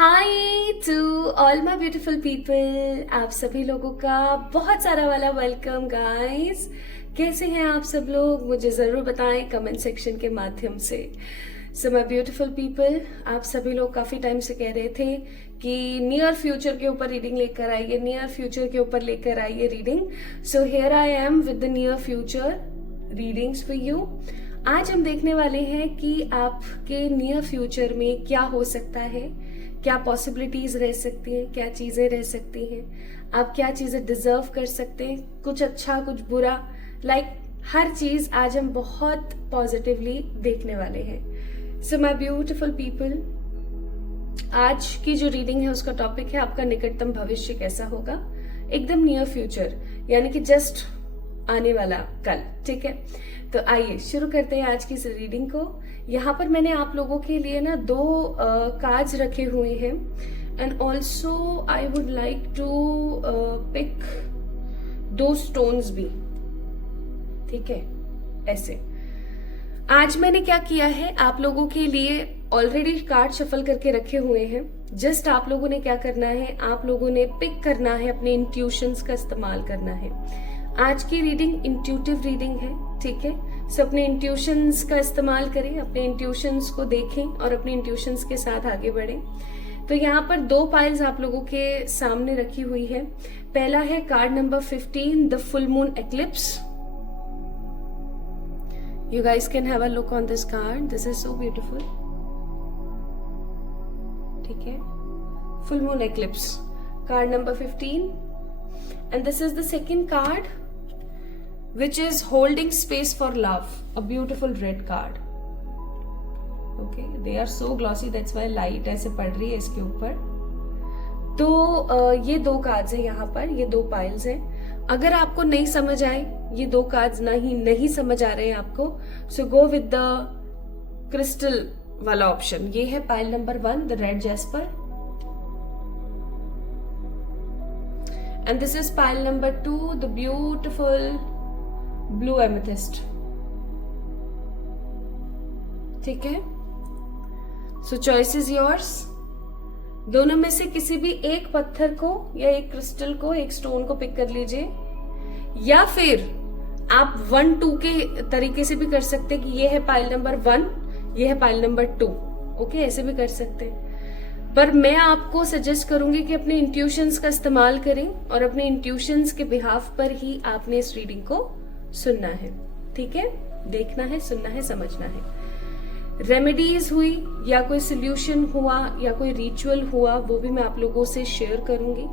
Hi to all my beautiful people. आप सभी लोगों का बहुत सारा वाला वेलकम गाइस। कैसे हैं आप सब लोग? मुझे ज़रूर बताएं कमेंट सेक्शन के माध्यम से। सो माय ब्यूटीफुल पीपल, आप सभी लोग काफ़ी टाइम से कह रहे थे कि नियर फ्यूचर के ऊपर रीडिंग लेकर आइए, नियर फ्यूचर के ऊपर लेकर आइए reading. So here I am with the near future readings for you. आज हम देखने वाले हैं कि आपके नियर फ्यूचर में क्या हो सकता है, क्या पॉसिबिलिटीज रह सकती हैं, क्या चीजें रह सकती हैं, आप क्या चीजें डिजर्व कर सकते हैं, कुछ अच्छा कुछ बुरा, हर चीज आज हम बहुत पॉजिटिवली देखने वाले हैं। सो माय ब्यूटीफुल पीपल, आज की जो रीडिंग है उसका टॉपिक है आपका निकटतम भविष्य कैसा होगा, एकदम नियर फ्यूचर, यानी कि जस्ट आने वाला कल। ठीक है, तो आइए शुरू करते हैं आज की इस रीडिंग को। यहाँ पर मैंने आप लोगों के लिए ना दो कार्ड्स रखे हुए हैं and also I would like to pick दो स्टोन्स भी। ठीक है, ऐसे आज मैंने क्या किया है, आप लोगों के लिए ऑलरेडी कार्ड शफल करके रखे हुए हैं। जस्ट आप लोगों ने क्या करना है, आप लोगों ने पिक करना है, अपने इंट्यूशंस का इस्तेमाल करना है। आज की रीडिंग इंट्यूटिव रीडिंग है। ठीक है, सो अपने इंट्यूशंस का इस्तेमाल करें, अपने इंट्यूशंस को देखें और अपने इंट्यूशंस के साथ आगे बढ़ें। तो यहाँ पर दो पाइल्स आप लोगों के सामने रखी हुई है। पहला है card number 15, the full moon eclipse. You guys can have a look on this card. This is so beautiful. ठीक है, full moon eclipse, card number 15, and this is the second card, which is holding space for love. A beautiful red card. Okay, they are so glossy. That's why light ऐसे पड़ रही है इसके ऊपर। तो ये दो कार्ड्स हैं यहाँ पर, ये दो पाइल्स हैं। अगर आपको नहीं समझ आए, ये दो कार्ड्स नहीं समझ आ रहे हैं आपको, सो गो विद द क्रिस्टल वाला ऑप्शन। ये है pile number 1, the red jasper, and this is pile number 2, the beautiful blue amethyst. ठीक है, सो चॉइस इज योर्स। दोनों में से किसी भी एक पत्थर को या एक क्रिस्टल को, एक स्टोन को पिक कर लीजिए, या फिर आप 1-2 के तरीके से भी कर सकते हैं कि ये है पाइल नंबर 1, ये है पाइल नंबर 2। ओके, ऐसे भी कर सकते हैं। पर मैं आपको सजेस्ट करूंगी कि अपने इंट्यूशंस का इस्तेमाल करें और अपने इंट्यूशंस के बिहाफ पर ही आपने इस रीडिंग को सुनना है। ठीक है, देखना है, सुनना है, समझना है। रेमेडीज हुई या कोई सोल्यूशन हुआ या कोई रिचुअल हुआ, वो भी मैं आप लोगों से शेयर करूंगी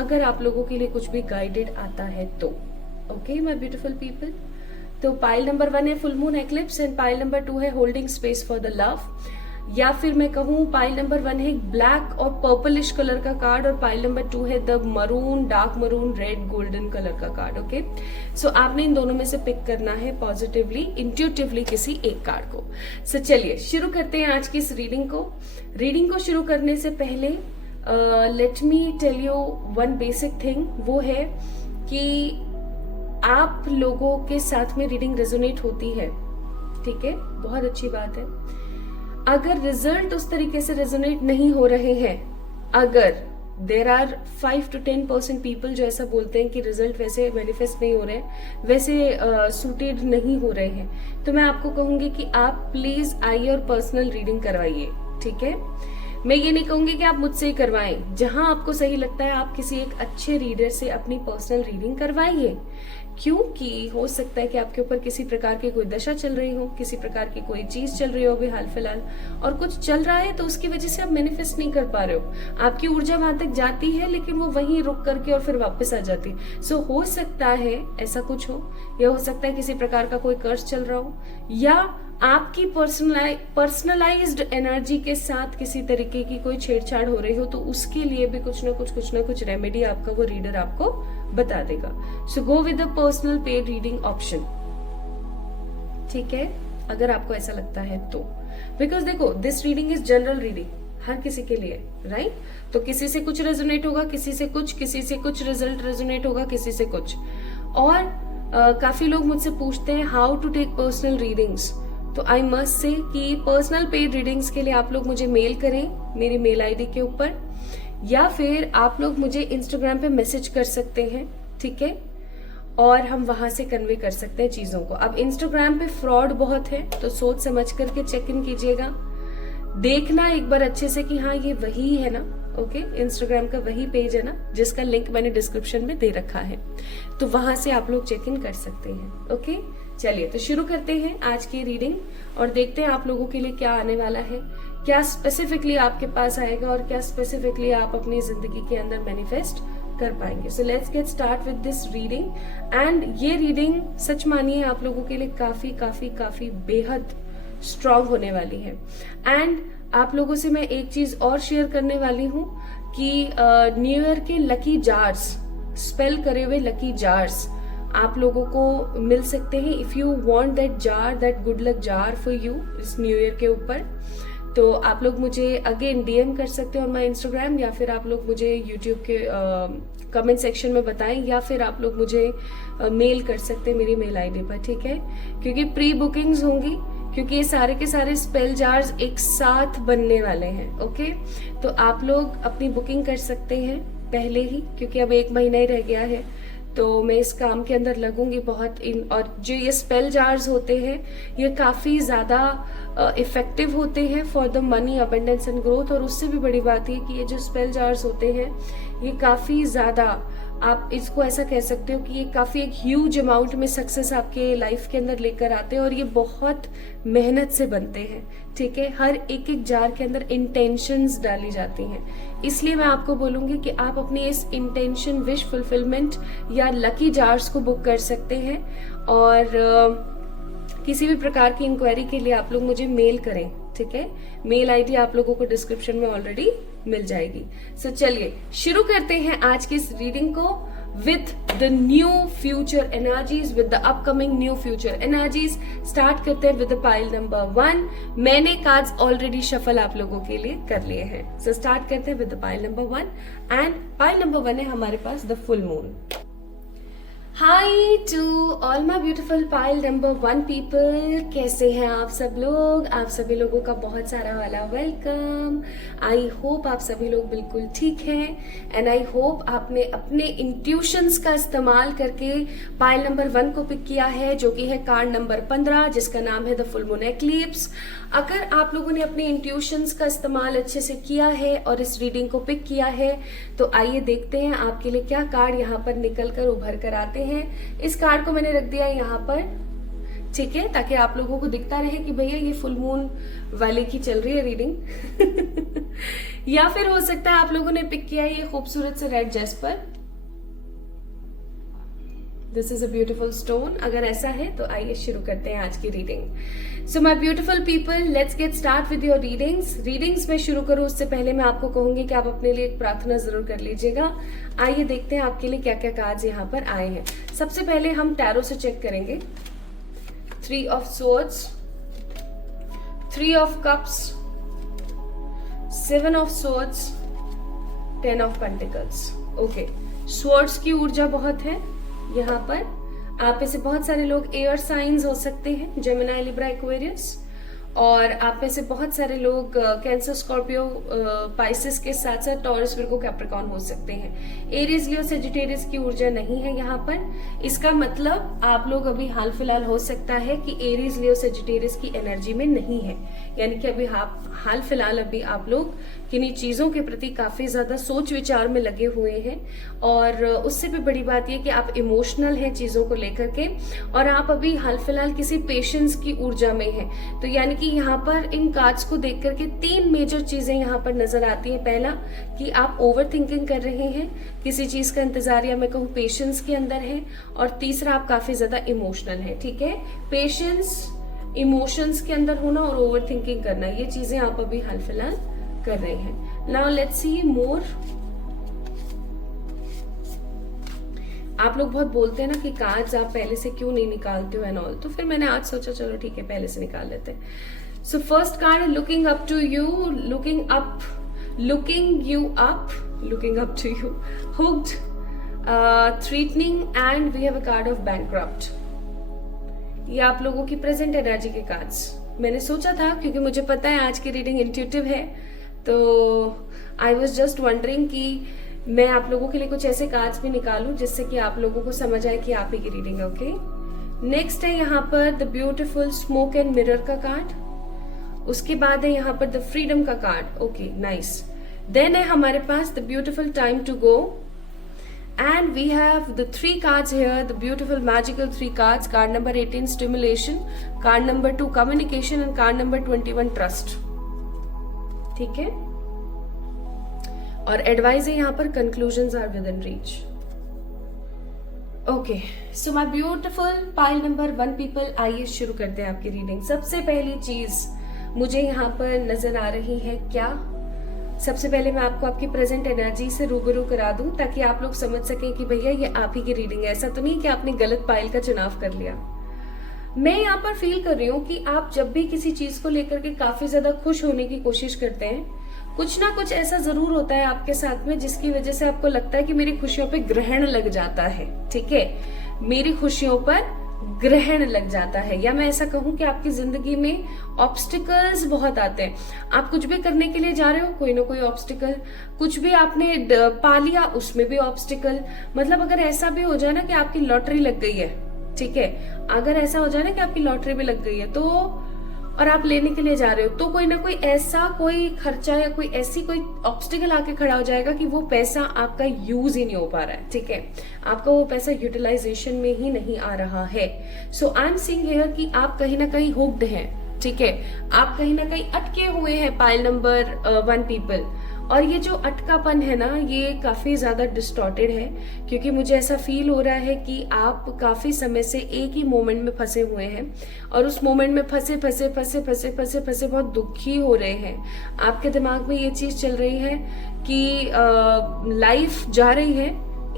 अगर आप लोगों के लिए कुछ भी गाइडेड आता है तो। ओके माय ब्यूटीफुल पीपल, तो पाइल नंबर 1 है full moon eclipse and pile number 2 है holding space for the love, या फिर मैं कहूँ पाइल नंबर 1 है ब्लैक और पर्पलिश कलर का कार्ड और पाइल नंबर 2 है the maroon, dark maroon, red golden colour का कार्ड। ओके, सो आपने इन दोनों में से पिक करना है पॉजिटिवली, इंट्यूटिवली किसी एक कार्ड को। सो चलिए शुरू करते हैं आज की इस रीडिंग को। रीडिंग को शुरू करने से पहले let me tell you one basic thing, वो है कि आप लोगों के साथ में रीडिंग रेजोनेट होती है। ठीक है, बहुत अच्छी बात है। अगर रिजल्ट उस तरीके से रेजोनेट नहीं हो रहे हैं, अगर देर आर 5 to 10% पीपल जो ऐसा बोलते हैं कि रिजल्ट वैसे मैनिफेस्ट नहीं हो रहे हैं, वैसे सूटेड नहीं हो रहे हैं, तो मैं आपको कहूंगी कि आप प्लीज आइए और पर्सनल रीडिंग करवाइए। ठीक है, मैं ये नहीं कहूंगी कि आप मुझसे ही करवाएं, जहां आपको सही लगता है आप किसी एक अच्छे रीडर से अपनी पर्सनल रीडिंग करवाइए, क्योंकि हो सकता है कि आपके ऊपर किसी प्रकार की कोई दशा चल रही हो, किसी प्रकार की कोई चीज चल रही हो अभी हाल फिलहाल, और कुछ चल रहा है तो उसकी वजह से आप मैनिफेस्ट नहीं कर पा रहे हो। आपकी ऊर्जा वहां तक जाती है लेकिन वो वहीं रुक करके और फिर वापस आ जाती है। सो हो सकता है ऐसा कुछ हो, या हो सकता है किसी प्रकार का कोई कर्ज चल रहा हो, या आपकी पर्सनलाइज्ड एनर्जी के साथ किसी तरीके की कोई छेड़छाड़ हो रही हो, तो उसके लिए भी कुछ ना कुछ रेमेडी आपका वो रीडर आपको बता देगा। So go with the personal paid reading option. ठीक है, अगर आपको ऐसा लगता है तो, बिकॉज देखो this reading is general reading, हर किसी के लिए, राइट? तो किसी से कुछ रेजोनेट होगा, किसी से कुछ रिजल्ट रेजोनेट होगा, किसी से कुछ। और काफी लोग मुझसे पूछते हैं how to take personal readings, तो आई मस्ट से कि पर्सनल पेड रीडिंग्स के लिए आप लोग मुझे मेल करें मेरी मेल आईडी के ऊपर, या फिर आप लोग मुझे इंस्टाग्राम पे मैसेज कर सकते हैं, ठीक है, और हम वहां से कन्वे कर सकते हैं चीजों को। अब इंस्टाग्राम पे फ्रॉड बहुत है, तो सोच समझ करके चेक इन कीजिएगा, देखना एक बार अच्छे से कि हाँ ये वही है ना, ओके, इंस्टाग्राम का वही पेज है ना जिसका लिंक मैंने डिस्क्रिप्शन में दे रखा है, तो वहां से आप लोग चेक इन कर सकते हैं। ओके, चलिए तो शुरू करते हैं आज की रीडिंग और देखते हैं आप लोगों के लिए क्या आने वाला है, क्या स्पेसिफिकली आपके पास आएगा और क्या स्पेसिफिकली आप अपनी जिंदगी के अंदर मैनिफेस्ट कर पाएंगे। सो let's get start with this reading. And ये रीडिंग सच मानिए आप लोगों के लिए काफी काफी काफी बेहद स्ट्रांग होने वाली है। एंड आप लोगों से मैं एक चीज और शेयर करने वाली हूँ कि न्यू ईयर के लकी जार्स, स्पेल करे हुए लकी जार्स आप लोगों को मिल सकते हैं। If you want that jar, that good luck jar for you इस न्यू ईयर के ऊपर, तो आप लोग मुझे अगेन डीएम कर सकते हो ऑन माय इंस्टाग्राम, या फिर आप लोग मुझे यूट्यूब के कमेंट सेक्शन में बताएं, या फिर आप लोग मुझे मेल कर सकते हैं मेरी मेल आईडी पर, ठीक है, क्योंकि प्री बुकिंग्स होंगी, क्योंकि ये सारे के सारे स्पेल जार्स एक साथ बनने वाले हैं। ओके, तो आप लोग अपनी बुकिंग कर सकते हैं पहले ही, क्योंकि अब 1 महीना ही रह गया है, तो मैं इस काम के अंदर लगूंगी बहुत। और जो ये स्पेल जार्स होते हैं ये काफी ज्यादा इफेक्टिव होते हैं for the money abundance and growth. और उससे भी बड़ी बात है कि ये जो स्पेल जार्स होते हैं ये काफी ज्यादा, आप इसको ऐसा कह सकते हो कि ये काफी एक ह्यूज अमाउंट में सक्सेस आपके लाइफ के अंदर लेकर आते हैं, और ये बहुत मेहनत से बनते हैं, ठीक है। हर एक एक जार के अंदर इंटेंशंस डाली जाती हैं, इसलिए मैं आपको बोलूंगी कि आप अपनी इस इंटेंशन विश फुलफिलमेंट या लकी जार्स को बुक कर सकते हैं। और किसी भी प्रकार की इंक्वायरी के लिए आप लोग मुझे मेल करें, ठीक है। मेल आईडी आप लोगों को डिस्क्रिप्शन में ऑलरेडी मिल जाएगी। सो चलिए शुरू करते हैं आज की इस रीडिंग को with the new future energies, with the upcoming new future energies. Start करते हैं विद द पाइल नंबर 1। मैंने कार्ड्स ऑलरेडी शफल आप लोगों के लिए कर लिए हैं। सो स्टार्ट करते हैं with the pile number 1 and pile number 1 है हमारे पास the full moon. Hi to all my beautiful pile number 1 people, कैसे हैं आप सब लोग? आप सभी लोगों का बहुत सारा वाला वेलकम। आई होप आप सभी लोग बिल्कुल ठीक हैं एंड आई होप आपने अपने इंट्यूशंस का इस्तेमाल करके पाइल नंबर 1 को पिक किया है, जो कि है कार्ड नंबर 15 जिसका नाम है द फुल मून एक्लिप्स। अगर आप लोगों ने अपने इंट्यूशंस का इस्तेमाल अच्छे से किया है और इस रीडिंग को पिक किया है, तो आइए देखते हैं आपके लिए क्या कार्ड यहाँ पर निकल कर उभर कर आते हैं। इस कार्ड को मैंने रख दिया यहाँ पर, ठीक है, ताकि आप लोगों को दिखता रहे कि भैया ये फुल मून वाले की चल रही है रीडिंग। या फिर हो सकता है आप लोगों ने पिक किया है ये खूबसूरत से red jasper. This is a beautiful stone. अगर ऐसा है तो आइए शुरू करते हैं आज की reading. So my beautiful people, let's get start with your readings में शुरू करूं उससे पहले मैं आपको कहूंगी कि आप अपने लिए एक प्रार्थना जरूर कर लीजिएगा। आइए देखते हैं आपके लिए क्या क्या कार्ड्स यहाँ पर आए हैं। सबसे पहले हम टैरो से चेक करेंगे। 3 of swords, 3 of cups, 7 of swords, 10 of pentacles. Okay, swords की ऊर्जा बहुत है यहाँ पर। आप में से बहुत सारे लोग एयर साइंस हो सकते हैं, जेमिनी, लिब्रा, एक्वेरियस, और आप में से बहुत सारे लोग कैंसर, स्कॉर्पियो, पाइसिस के साथ साथ टॉरस, विर्गो, कैप्रिकॉर्न हो सकते हैं। एरीज, लियो, सेजिटेरियस की ऊर्जा नहीं है यहाँ पर। इसका मतलब आप लोग अभी हाल फिलहाल हो सकता है कि एरीज, लियो, सेजिटेरियस की एनर्जी में नहीं है, यानी कि अभी हाल फिलहाल अभी आप लोग किन्हीं चीजों के प्रति काफी ज्यादा सोच विचार में लगे हुए हैं। और उससे भी बड़ी बात यह कि आप इमोशनल हैं चीजों को लेकर के, और आप अभी हाल फिलहाल किसी पेशेंस की ऊर्जा में हैं। तो यानी कि यहाँ पर इन कार्ड्स को देख करके 3 मेजर चीजें यहाँ पर नजर आती हैं। पहला कि आप ओवर थिंकिंग कर रहे हैं, किसी चीज का इंतजार, या मैं कहूँ पेशेंस के अंदर है। और तीसरा आप काफी ज्यादा इमोशनल है, ठीक है। पेशेंस, इमोशंस के अंदर होना और ओवर थिंकिंग करना, ये चीजें आप अभी हाल फिलहाल कर रहे हैं। नाउ लेट्स सी मोर। आप लोग बहुत बोलते हैं ना कि कार्ड्स आप पहले से क्यों नहीं निकालते हो एंड ऑल, तो फिर मैंने आज सोचा चलो ठीक है पहले से निकाल लेते हैं। So first card, looking up to you, looking you up to you, hooked, threatening, and we have a card of bankrupt. ये आप लोगों की प्रेजेंट एनर्जी के कार्ड्स मैंने सोचा था, क्योंकि मुझे पता है आज की रीडिंग इंट्यूटिव है, तो आई वॉज जस्ट वंडरिंग कि मैं आप लोगों के लिए कुछ ऐसे कार्ड्स भी निकालूं जिससे कि आप लोगों को समझ आए कि आप ही की रीडिंग है। ओके, नेक्स्ट है यहाँ पर the beautiful smoke and mirror का कार्ड, उसके बाद है यहाँ पर द फ्रीडम का कार्ड। Okay, nice. देन है हमारे पास the beautiful time to go, and we have the 3 cards here, the beautiful magical 3 cards. Card number 18 stimulation, card number 2 communication and card number 21 trust. ठीक है, और advice है यहाँ पर conclusions are within reach. Okay, so my beautiful pile number 1 people, आइए शुरू करते हैं आपकी रीडिंग। सबसे पहली चीज मुझे यहाँ पर नजर आ रही है क्या, सबसे पहले मैं आपको आपकी प्रेजेंट एनर्जी से रूबरू करा दूं ताकि आप लोग समझ सकें कि भैया ये आप ही की रीडिंग है। ऐसा तो नहीं कि आपने गलत पाइल का चुनाव कर लिया। मैं यहाँ पर फील कर रही हूँ कि आप जब भी किसी चीज को लेकर के काफी ज्यादा खुश होने की कोशिश करते हैं, कुछ ना कुछ ऐसा जरूर होता है आपके साथ में जिसकी वजह से आपको लगता है कि मेरी खुशियों पे ग्रहण लग जाता है। ठीक है, मेरी खुशियों पर ग्रहण लग जाता है, या मैं ऐसा कहूं कि आपकी जिंदगी में ऑब्स्टिकल्स बहुत आते हैं। आप कुछ भी करने के लिए जा रहे हो, कोई ना कोई ऑब्स्टिकल, कुछ भी आपने पा लिया उसमें भी ऑब्स्टिकल। मतलब अगर ऐसा भी हो जाए ना कि आपकी लॉटरी लग गई है, ठीक है, अगर ऐसा हो जाए ना कि आपकी लॉटरी भी लग गई है तो, और आप लेने के लिए जा रहे हो, तो कोई ना कोई ऐसा कोई खर्चा या कोई ऐसी कोई ऑब्स्टिकल आके खड़ा हो जाएगा कि वो पैसा आपका यूज ही नहीं हो पा रहा है। ठीक है, आपका वो पैसा यूटिलाइजेशन में ही नहीं आ रहा है। सो आई एम सीइंग हियर कि आप कहीं ना कहीं हुक्ड हैं। ठीक है, आप कहीं ना कहीं अटके हुए हैं पाइल नंबर 1 पीपल, और ये जो अटकापन है ना, ये काफी ज्यादा डिस्टॉर्टेड है, क्योंकि मुझे ऐसा फील हो रहा है कि आप काफी समय से एक ही मोमेंट में फंसे हुए हैं, और उस मोमेंट में फंसे फंसे फंसे फंसे फंसे फंसे बहुत दुखी हो रहे हैं। आपके दिमाग में ये चीज चल रही है कि लाइफ जा रही है,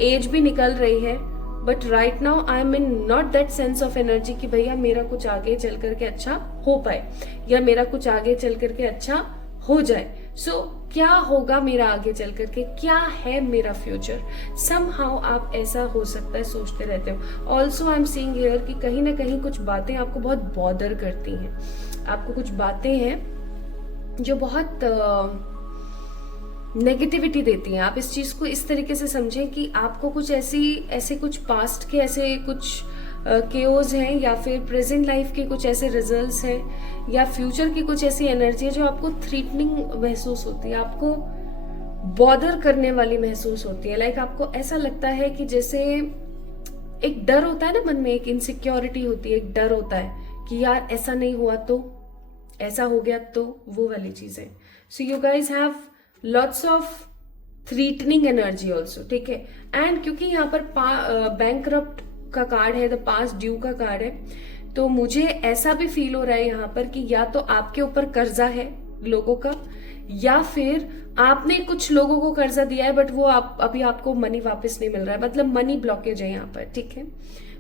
एज भी निकल रही है, but right now I am in not that sense of energy कि भैया मेरा कुछ आगे चल करके अच्छा हो पाए, या मेरा कुछ आगे चल करके अच्छा हो जाए। सो क्या होगा मेरा आगे चल करके, क्या है मेरा फ्यूचर, समहाउ आप ऐसा हो सकता है सोचते रहते हो। Also I am seeing here कि कहीं ना कहीं कुछ बातें आपको बहुत बॉदर करती हैं, आपको कुछ बातें हैं जो बहुत नेगेटिविटी देती हैं। आप इस चीज को इस तरीके से समझें कि आपको कुछ ऐसे कुछ पास्ट के ऐसे कुछ केओस हैं, या फिर प्रेजेंट लाइफ के कुछ ऐसे रिजल्ट्स हैं, या फ्यूचर की कुछ ऐसी एनर्जी है जो आपको थ्रेटनिंग महसूस होती है, आपको बॉदर करने वाली महसूस होती है। लाइक आपको ऐसा लगता है कि जैसे एक डर होता है ना मन में, एक इनसिक्योरिटी होती है, एक डर होता है कि यार ऐसा नहीं हुआ तो, ऐसा हो गया तो, वो वाली चीजें। So you guys have lots of threatening energy also. ठीक है, एंड क्योंकि यहाँ पर बैंकरप्ट का कार्ड है, द पास्ट ड्यू का कार्ड है, तो मुझे ऐसा भी फील हो रहा है यहाँ पर कि या तो आपके ऊपर कर्जा है लोगों का, या फिर आपने कुछ लोगों को कर्जा दिया है बट वो अभी आपको मनी वापस नहीं मिल रहा है, मतलब मनी ब्लॉकेज है यहाँ पर। ठीक है,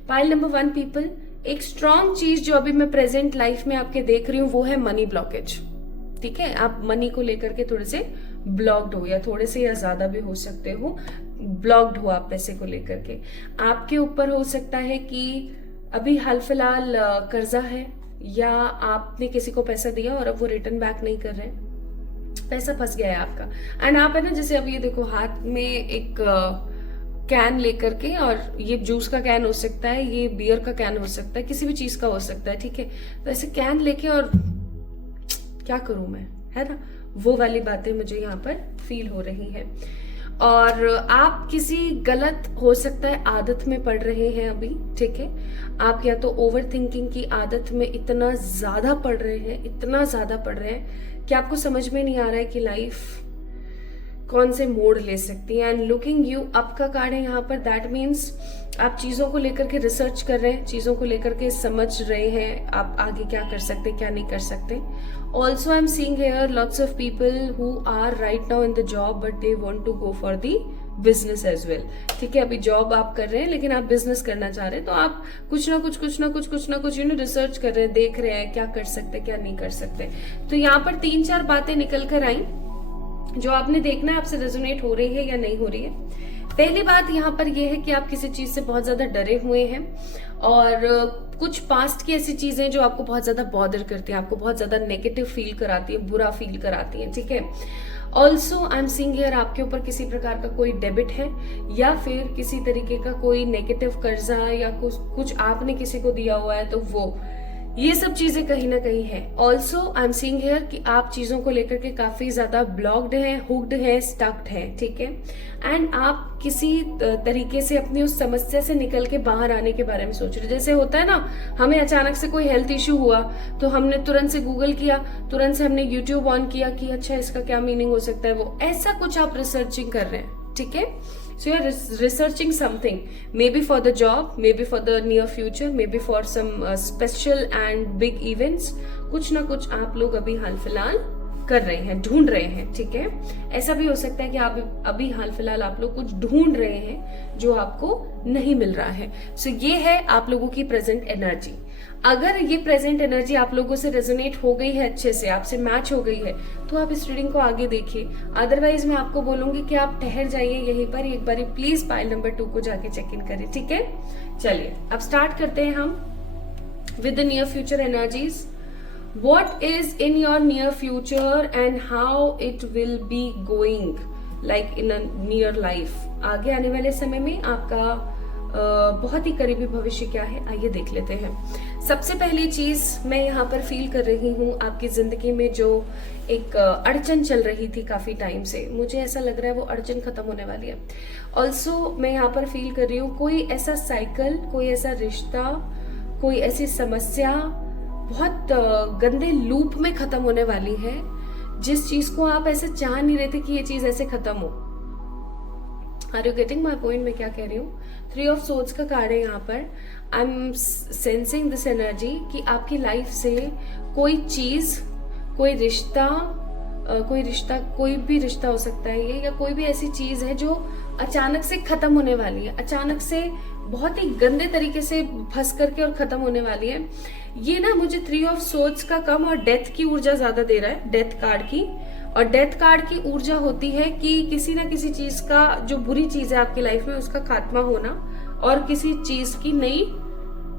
पाइल नंबर 1 पीपल, एक स्ट्रॉन्ग चीज जो अभी मैं प्रेजेंट लाइफ में आपके देख रही हूँ वो है मनी ब्लॉकेज। ठीक है, आप मनी को लेकर के थोड़े से ब्लॉक्ड हो, या थोड़े से या ज्यादा भी हो सकते हो ब्लॉक्ड हो आप पैसे को लेकर के। आपके ऊपर हो सकता है कि अभी हाल फिलहाल कर्जा है, या आपने किसी को पैसा दिया और अब वो रिटर्न बैक नहीं कर रहे, पैसा फंस गया है आपका। एंड आप है ना, जैसे अब ये देखो हाथ में एक कैन लेकर के, और ये जूस का कैन हो सकता है, ये बियर का कैन हो सकता है, किसी भी चीज का हो सकता है। ठीक है, तो ऐसे कैन लेके और क्या करूं मैं, है ना, वो वाली बातें मुझे यहाँ पर फील हो रही है। और आप किसी गलत हो सकता है आदत में पड़ रहे हैं अभी। ठीक है, आप या तो ओवर थिंकिंग की आदत में इतना ज्यादा पड़ रहे हैं, इतना ज्यादा पड़ रहे हैं कि आपको समझ में नहीं आ रहा है कि लाइफ कौन से मोड़ ले सकती है। एंड लुकिंग यू अप का कार्ड है यहाँ पर, दैट मीन्स आप चीजों को लेकर के रिसर्च कर रहे हैं, चीजों को लेकर के समझ रहे हैं आप आगे क्या कर सकते हैं, क्या नहीं कर सकते। Also I am seeing here lots of people who are right now in the job but they want to go for the business as well. ठीक है, अभी जॉब आप कर रहे हैं लेकिन आप बिजनेस करना चाह रहे हैं, तो आप कुछ ना कुछ रिसर्च कर रहे हैं, देख रहे हैं क्या कर सकते क्या नहीं कर सकते। तो यहाँ पर 3-4 बातें निकल कर आई जो आपने देखना है आपसे रेजोनेट हो रही है या नहीं हो रही है। पहली बात यहाँ पर यह है कि आप किसी चीज से बहुत ज्यादा डरे हुए हैं, और कुछ पास्ट की ऐसी चीजें जो आपको बहुत ज्यादा बॉदर करती हैं, आपको बहुत ज्यादा नेगेटिव फील कराती है, बुरा फील कराती है, ठीक है। Also I am seeing here आपके ऊपर किसी प्रकार का कोई डेबिट है, या फिर किसी तरीके का कोई नेगेटिव कर्जा, या कुछ आपने किसी को दिया हुआ है, तो वो ये सब चीजें कहीं ना कहीं है। Also I am seeing here कि आप चीजों को लेकर के काफी ज्यादा ब्लॉक्ड हैं, हुक्ड हैं, स्टक्ड हैं, ठीक है। एंड आप किसी तरीके से अपनी उस समस्या से निकल के बाहर आने के बारे में सोच रहे हो। जैसे होता है ना, हमें अचानक से कोई हेल्थ इश्यू हुआ तो हमने तुरंत से गूगल किया, तुरंत से हमने यूट्यूब ऑन किया कि अच्छा इसका क्या मीनिंग हो सकता है, वो ऐसा कुछ आप रिसर्चिंग कर रहे हैं, ठीक है। So you are researching something, maybe for the job, maybe for the near future, maybe for some special and big events. कुछ ना कुछ आप लोग अभी हाल फिलहाल कर रहे हैं, ढूंढ रहे हैं, ठीक है। ऐसा भी हो सकता है कि आप अभी हाल फिलहाल आप लोग कुछ ढूंढ रहे हैं जो आपको नहीं मिल रहा है। सो ये है आप लोगों की प्रेजेंट एनर्जी। अगर ये प्रेजेंट एनर्जी आप लोगों से रेजोनेट हो गई है, अच्छे से आपसे मैच हो गई है, तो आप इस रीडिंग को आगे देखिए। अदरवाइज मैं आपको बोलूंगी कि आप ठहर जाइए यहीं पर, एक बार प्लीज पाइल नंबर 2 को जाके चेक इन करें, ठीक है। चलिए अब स्टार्ट करते हैं हम with the near future energies. What is in your near future and how it will be going like in a near life? आगे आने वाले समय में आपका बहुत ही करीबी भविष्य क्या है, आइए देख लेते हैं। सबसे पहली चीज मैं यहाँ पर फील कर रही हूँ, आपकी जिंदगी में जो एक अड़चन चल रही थी काफी टाइम से, मुझे ऐसा लग रहा है वो अड़चन खत्म होने वाली है। ऑल्सो मैं यहाँ पर फील कर रही हूँ कोई ऐसा साइकिल, कोई ऐसा रिश्ता, कोई ऐसी समस्या बहुत गंदे लूप में खत्म होने वाली है, जिस चीज को आप ऐसे चाह नहीं रहे थे कि ये चीज ऐसे खत्म हो। Are you getting my point? मैं क्या कह रही हूँ? 3 ऑफ सोर्ड्स का कार्ड है यहाँ पर। I am sensing this energy कि आपकी लाइफ से कोई चीज, कोई रिश्ता, कोई भी रिश्ता हो सकता है ये, या कोई भी ऐसी चीज है जो अचानक से खत्म होने वाली है, अचानक से बहुत ही गंदे तरीके से फंस करके और खत्म होने वाली है। ये ना मुझे 3 ऑफ सोर्ड्स का कम और डेथ की ऊर्जा ज्यादा दे रहा है, डेथ कार्ड की। और डेथ कार्ड की ऊर्जा होती है कि किसी ना किसी चीज का, जो बुरी चीज है आपकी लाइफ में, उसका खात्मा होना और किसी चीज की नई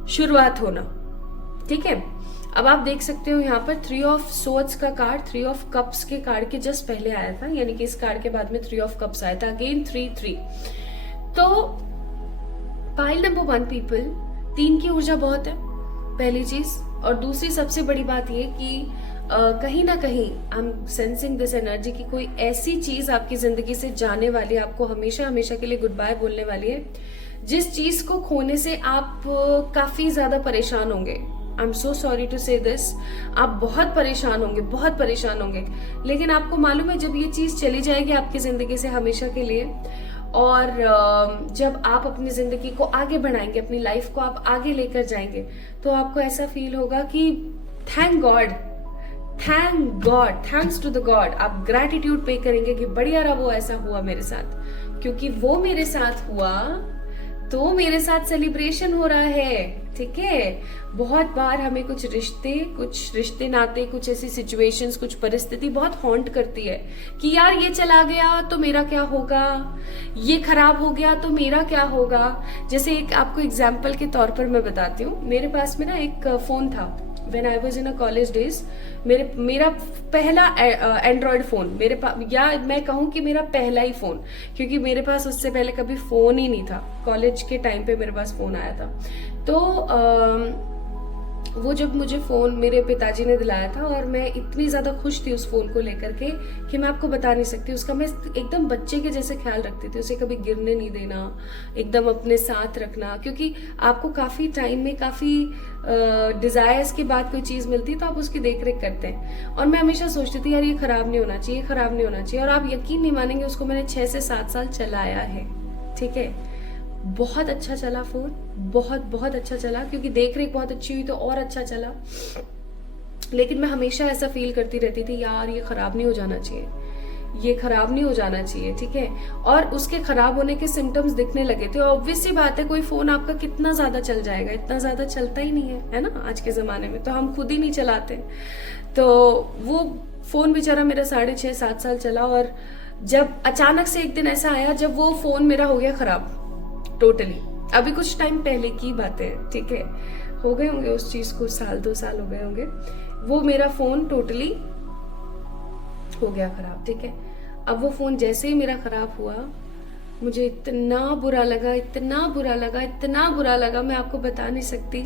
शुरुआत होना, ठीक है। अब आप देख सकते हो यहाँ पर 3 ऑफ सोर्ड्स का कार्ड 3 ऑफ कप्स के कार्ड के जस्ट पहले आया था, यानी कि इस कार्ड के बाद में 3 ऑफ कप्स आया था, अगेन 3-3। तो पाइल नंबर 1 पीपल, 3 की ऊर्जा बहुत है, पहली चीज। और दूसरी सबसे बड़ी बात ये कि कहीं ना कहीं I am sensing this energy की कोई ऐसी चीज आपकी जिंदगी से जाने वाली है, आपको हमेशा हमेशा के लिए गुड बाय बोलने वाली है, जिस चीज को खोने से आप काफी ज्यादा परेशान होंगे। I am so sorry to say this, आप बहुत परेशान होंगे, बहुत परेशान होंगे। लेकिन आपको मालूम है जब ये चीज चली जाएगी आपकी जिंदगी से हमेशा के लिए, और जब आप अपनी जिंदगी को आगे बढ़ाएंगे, अपनी लाइफ को आप आगे लेकर जाएंगे, तो आपको ऐसा फील होगा कि thank God, thanks to the God. आप ग्रैटिट्यूड पे करेंगे कि बढ़िया रहा वो ऐसा हुआ मेरे साथ, क्योंकि वो मेरे साथ हुआ तो मेरे साथ सेलिब्रेशन हो रहा है, ठीक है। बहुत बार हमें कुछ रिश्ते नाते, कुछ ऐसी सिचुएशंस, कुछ परिस्थिति बहुत हॉन्ट करती है कि यार ये चला गया तो मेरा क्या होगा, ये खराब हो गया तो मेरा क्या होगा। जैसे एक आपको एग्जाम्पल के तौर पर मैं बताती हूँ, मेरे पास में ना एक फोन था when I was in a college days. मेरा पहला एंड्रॉयड फोन मेरे पास, या मैं कहूँ कि मेरा पहला ही फोन, क्योंकि मेरे पास उससे पहले कभी फोन ही नहीं था। कॉलेज के टाइम पे मेरे पास फोन आया था। तो वो जब मुझे फोन मेरे पिताजी ने दिलाया था, और मैं इतनी ज्यादा खुश थी उस फोन को लेकर के कि मैं आपको बता नहीं सकती। उसका मैं एकदम बच्चे के जैसे ख्याल रखती थी, उसे कभी गिरने नहीं देना, एकदम अपने साथ रखना, क्योंकि आपको काफी टाइम में काफी डिजायर्स के बाद कोई चीज मिलती है तो आप उसकी देख रेख करते हैं। और मैं हमेशा सोचती थी यार ये खराब नहीं होना चाहिए, खराब नहीं होना चाहिए। और आप यकीन नहीं मानेंगे, उसको मैंने 6 से 7 साल चलाया है, ठीक है। बहुत अच्छा चला फोन, बहुत अच्छा चला, क्योंकि देख रेख बहुत अच्छी हुई तो और अच्छा चला। लेकिन मैं हमेशा ऐसा फील करती रहती थी यार ये खराब नहीं हो जाना चाहिए, ये खराब नहीं हो जाना चाहिए, ठीक है। और उसके खराब होने के सिम्टम्स दिखने लगे थे। ऑब्वियस सी बात है, कोई फोन आपका कितना ज्यादा चल जाएगा, इतना ज्यादा चलता ही नहीं है ना आज के जमाने में, तो हम खुद ही नहीं चलाते। तो वो फोन बेचारा मेरा 6.5-7 साल चला, और जब अचानक से एक दिन ऐसा आया जब वो फोन मेरा हो गया खराब टोटली। अभी कुछ टाइम पहले की बात है, ठीक है, हो गए होंगे उस चीज को, 1-2 साल हो गए होंगे। वो मेरा फोन टोटली हो गया खराब, ठीक है। अब वो फोन जैसे ही मेरा खराब हुआ, मुझे इतना बुरा लगा, इतना बुरा लगा, इतना बुरा लगा, मैं आपको बता नहीं सकती।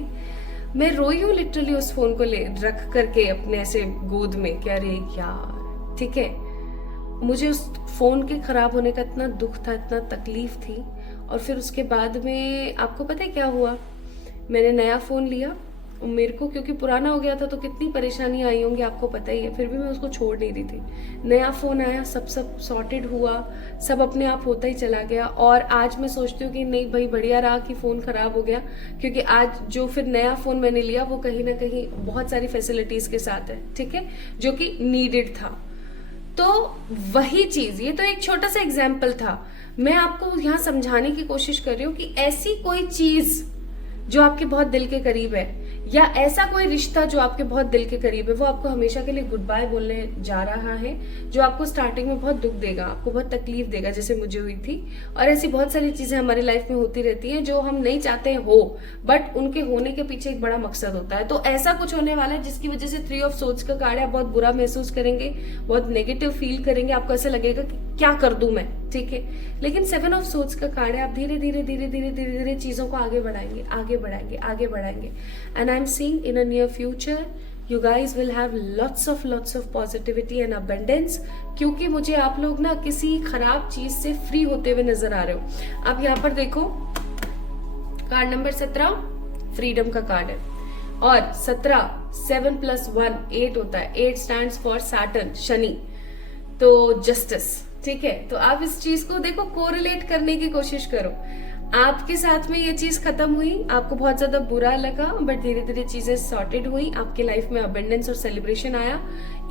मैं रोई हूँ लिटरली उस फोन को ले रख करके अपने ऐसे गोद में, क्या रे यार, ठीक है। मुझे उस फोन के खराब होने का इतना दुख था, इतना तकलीफ थी। और फिर उसके बाद में आपको पता है क्या हुआ, मैंने नया फोन लिया। मेरे को क्योंकि पुराना हो गया था तो कितनी परेशानी आई होंगी आपको पता ही है, फिर भी मैं उसको छोड़ नहीं रही थी। नया फोन आया, सब सॉर्टेड हुआ, सब अपने आप होता ही चला गया। और आज मैं सोचती हूँ कि नहीं भाई, बढ़िया रहा कि फोन खराब हो गया, क्योंकि आज जो फिर नया फोन मैंने लिया वो कहीं ना कहीं बहुत सारी फैसिलिटीज के साथ है, ठीक है, जो कि नीडेड था। तो वही चीज, ये तो एक छोटा सा एग्जाम्पल था। मैं आपको यहाँ समझाने की कोशिश कर रही हूँ कि ऐसी कोई चीज जो आपके बहुत दिल के करीब है, या ऐसा कोई रिश्ता जो आपके बहुत दिल के करीब है, वो आपको हमेशा के लिए गुड बाय बोलने जा रहा है, जो आपको स्टार्टिंग में बहुत दुख देगा, आपको बहुत तकलीफ देगा, जैसे मुझे हुई थी। और ऐसी बहुत सारी चीजें हमारी लाइफ में होती रहती हैं जो हम नहीं चाहते हो, बट उनके होने के पीछे एक बड़ा मकसद होता है। तो ऐसा कुछ होने वाला है जिसकी वजह से 3 ऑफ सोर्ड्स का कार्ड है, आप बहुत बुरा महसूस करेंगे, बहुत नेगेटिव फील करेंगे, आपको ऐसा लगेगा कि क्या कर दूं मैं, ठीक है। लेकिन 7 ऑफ सोर्ड्स का कार्ड है, आप धीरे धीरे धीरे धीरे धीरे धीरे चीजों को आगे बढ़ाएंगे, आगे बढ़ाएंगे, आगे बढ़ाएंगे। And I am seeing in a near future you guys will have lots of positivity and abundance, क्योंकि मुझे आप लोग ना किसी खराब चीज से फ्री होते हुए नजर आ रहे हो। अब यहाँ पर देखो, कार्ड नंबर 17 फ्रीडम का कार्ड है, और 17 7 + 1 8 होता है। 8 स्टैंड्स फॉर सैटर्न, शनि, तो जस्टिस, ठीक है। तो आप इस चीज को देखो, कोरिलेट करने की कोशिश करो। आपके साथ में ये चीज खत्म हुई, आपको बहुत ज्यादा बुरा लगा, बट धीरे धीरे चीजें सॉर्टेड हुई, आपके लाइफ में अबंडेंस और सेलिब्रेशन आया।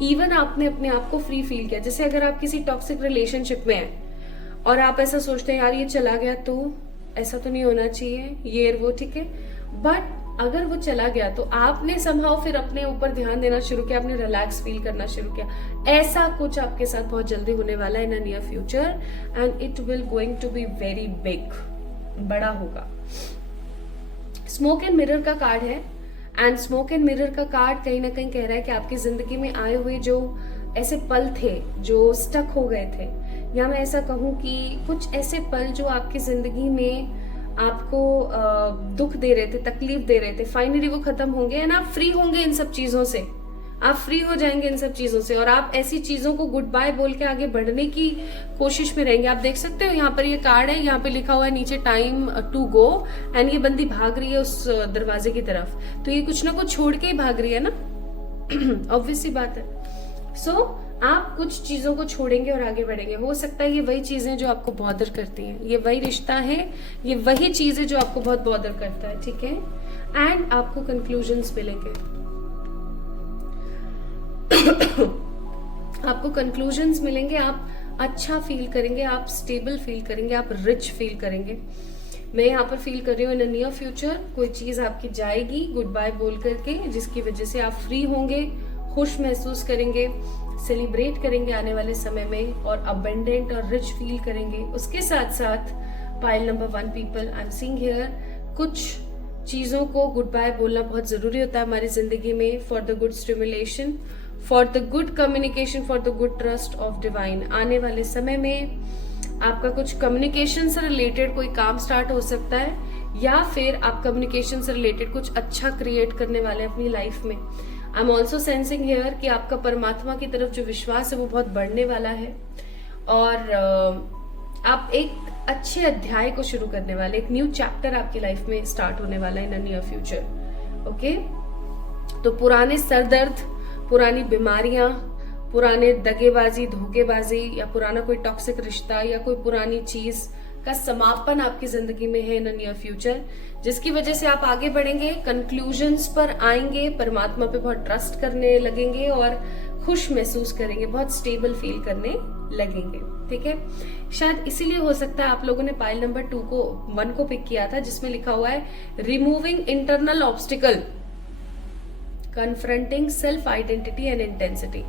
इवन आपने अपने आप को फ्री फील किया। जैसे अगर आप किसी टॉक्सिक रिलेशनशिप में हैं और आप ऐसा सोचते हैं यार ये चला गया तो ऐसा तो नहीं होना चाहिए, ये वो, ठीक है, बट अगर वो चला गया तो आपने समहाउ फिर अपने ऊपर ध्यान देना शुरू किया, आपने रिलैक्स फील करना शुरू किया। ऐसा कुछ आपके साथ बहुत जल्दी होने वाला है in a near future, and it will going to be very big, बड़ा होगा। स्मोक एंड मिरर का कार्ड है, एंड स्मोक एंड मिरर का कार्ड कहीं ना कहीं कह रहा है कि आपकी जिंदगी में आए हुए जो ऐसे पल थे जो स्टक हो गए थे, या मैं ऐसा कहूं कि कुछ ऐसे पल जो आपकी जिंदगी में आपको दुख दे रहे थे, तकलीफ दे रहे थे, फाइनली वो खत्म होंगे एंड आप फ्री होंगे इन सब चीजों से, आप फ्री हो जाएंगे इन सब चीजों से, और आप ऐसी चीजों को गुड बाय बोल के आगे बढ़ने की कोशिश में रहेंगे। आप देख सकते हो यहाँ पर ये कार्ड है, यहाँ पे लिखा हुआ है नीचे टाइम टू गो, एंड ये बंदी भाग रही है उस दरवाजे की तरफ, तो ये कुछ ना कुछ छोड़ के ही भाग रही है ना, ऑब्वियस सी बात है। सो आप कुछ चीजों को छोड़ेंगे और आगे बढ़ेंगे। हो सकता है ये वही चीजें जो आपको बॉदर करती हैं, ये वही रिश्ता है, ये वही चीज है जो आपको बहुत बॉदर करता है, ठीक है। एंड आपको कंक्लूजन्स मिलेंगे, आपको कंक्लूजन्स मिलेंगे, आप अच्छा फील करेंगे, आप स्टेबल फील करेंगे, आप रिच फील करेंगे। मैं यहाँ पर फील कर रही हूँ इन अ नियर फ्यूचर कोई चीज आपकी जाएगी गुड बाय बोल करके, जिसकी वजह से आप फ्री होंगे, खुश महसूस करेंगे, सेलिब्रेट करेंगे आने वाले समय में, और अबंडेंट और रिच फील करेंगे। उसके साथ साथ pile number 1 people, I am seeing here, कुछ चीजों को गुड बाय बोलना बहुत जरूरी होता है हमारी जिंदगी में, for the good stimulation, for the good communication, for the good trust of divine. आने वाले समय में आपका कुछ कम्युनिकेशन से रिलेटेड कोई काम स्टार्ट हो सकता है, या फिर आप कम्युनिकेशन से रिलेटेड कुछ अच्छा क्रिएट करने वाले हैं अपनी लाइफ में। I am also sensing here कि आपका परमात्मा की तरफ जो विश्वास है वो बहुत बढ़ने वाला है, और आप एक अच्छे अध्याय को शुरू करने वाले, एक न्यू चैप्टर आपकी लाइफ में स्टार्ट होने वाला है इन नियर फ्यूचर, ओके। तो पुराने सरदर्द, पुरानी बीमारियां, पुराने दगेबाजी, धोखेबाजी, या पुराना कोई टॉक्सिक रिश्ता या कोई पुरानी चीज का समापन आपकी जिंदगी में है इन नियर फ्यूचर, जिसकी वजह से आप आगे बढ़ेंगे, कंक्लूजन्स पर आएंगे, परमात्मा पे बहुत ट्रस्ट करने लगेंगे और खुश महसूस करेंगे, बहुत स्टेबल फील करने लगेंगे, ठीक है। शायद इसीलिए हो सकता है आप लोगों ने पाइल नंबर 1 को पिक किया था, जिसमें लिखा हुआ है removing internal obstacle, confronting self identity and intensity.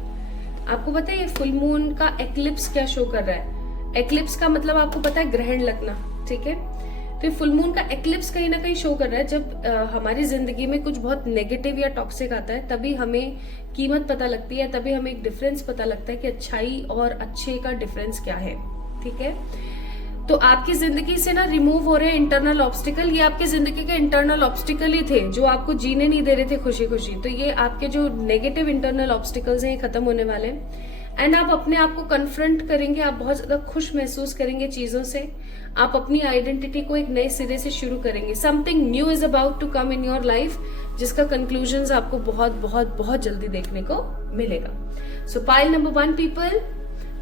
आपको पता है ये फुल मून का एक्लिप्स क्या शो कर रहा है? एक्लिप्स का मतलब आपको पता है ग्रहण लगना, ठीक है। तो ये फुल मून का एक्लिप्स कहीं ना कहीं शो कर रहा है जब हमारी जिंदगी में कुछ बहुत नेगेटिव या टॉक्सिक आता है, तभी हमें कीमत पता लगती है, तभी हमें एक डिफरेंस पता लगता है कि अच्छाई और अच्छे का डिफरेंस क्या है। ठीक है, तो आपकी जिंदगी से ना रिमूव हो रहे हैं इंटरनल ऑब्स्टिकल। ये आपकी जिंदगी के इंटरनल ऑब्स्टिकल ही थे जो आपको जीने नहीं दे रहे थे खुशी खुशी। तो ये आपके जो नेगेटिव इंटरनल ऑब्स्टिकल्स हैं ये खत्म होने वाले हैं एंड आप अपने आप को कन्फ्रंट करेंगे, आप बहुत ज्यादा खुश महसूस करेंगे चीजों से, आप अपनी आइडेंटिटी को एक नए सिरे से शुरू करेंगे। Something new is about to come in your life, जिसका कंक्लूजन आपको बहुत बहुत बहुत जल्दी देखने को मिलेगा। So pile number 1 people,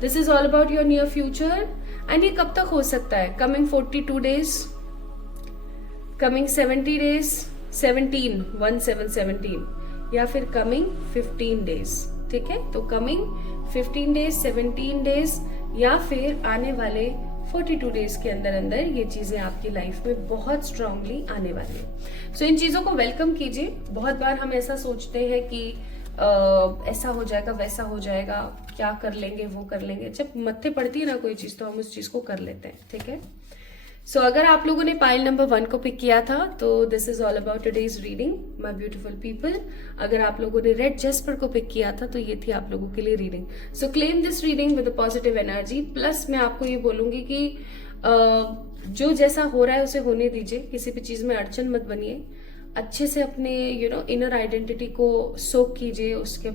this is all about your near future and ये कब तक हो सकता है? कमिंग 42 डेज, कमिंग 70 डेज, 17 या फिर कमिंग 15 डेज। ठीक है, तो कमिंग 15 डेज, 17 डेज या फिर आने वाले 42 डेज के अंदर अंदर ये चीजें आपकी लाइफ में बहुत स्ट्रांगली आने वाली है। सो इन चीजों को वेलकम कीजिए। बहुत बार हम ऐसा सोचते हैं कि ऐसा हो जाएगा, वैसा हो जाएगा, क्या कर लेंगे, वो कर लेंगे। जब मत्थे पड़ती है ना कोई चीज तो हम उस चीज को कर लेते हैं। ठीक है, सो अगर आप लोगों ने पाइल नंबर 1 को पिक किया था तो this is all about today's reading my beautiful people. अगर आप लोगों ने रेड जेस्पर को पिक किया था तो ये थी आप लोगों के लिए reading. So claim this reading with a positive energy. Plus मैं आपको ये बोलूंगी कि जो जैसा हो रहा है उसे होने दीजिए, किसी भी चीज में अड़चन मत बनिए, अच्छे से अपने इनर आइडेंटिटी को सोक कीजिए, उसके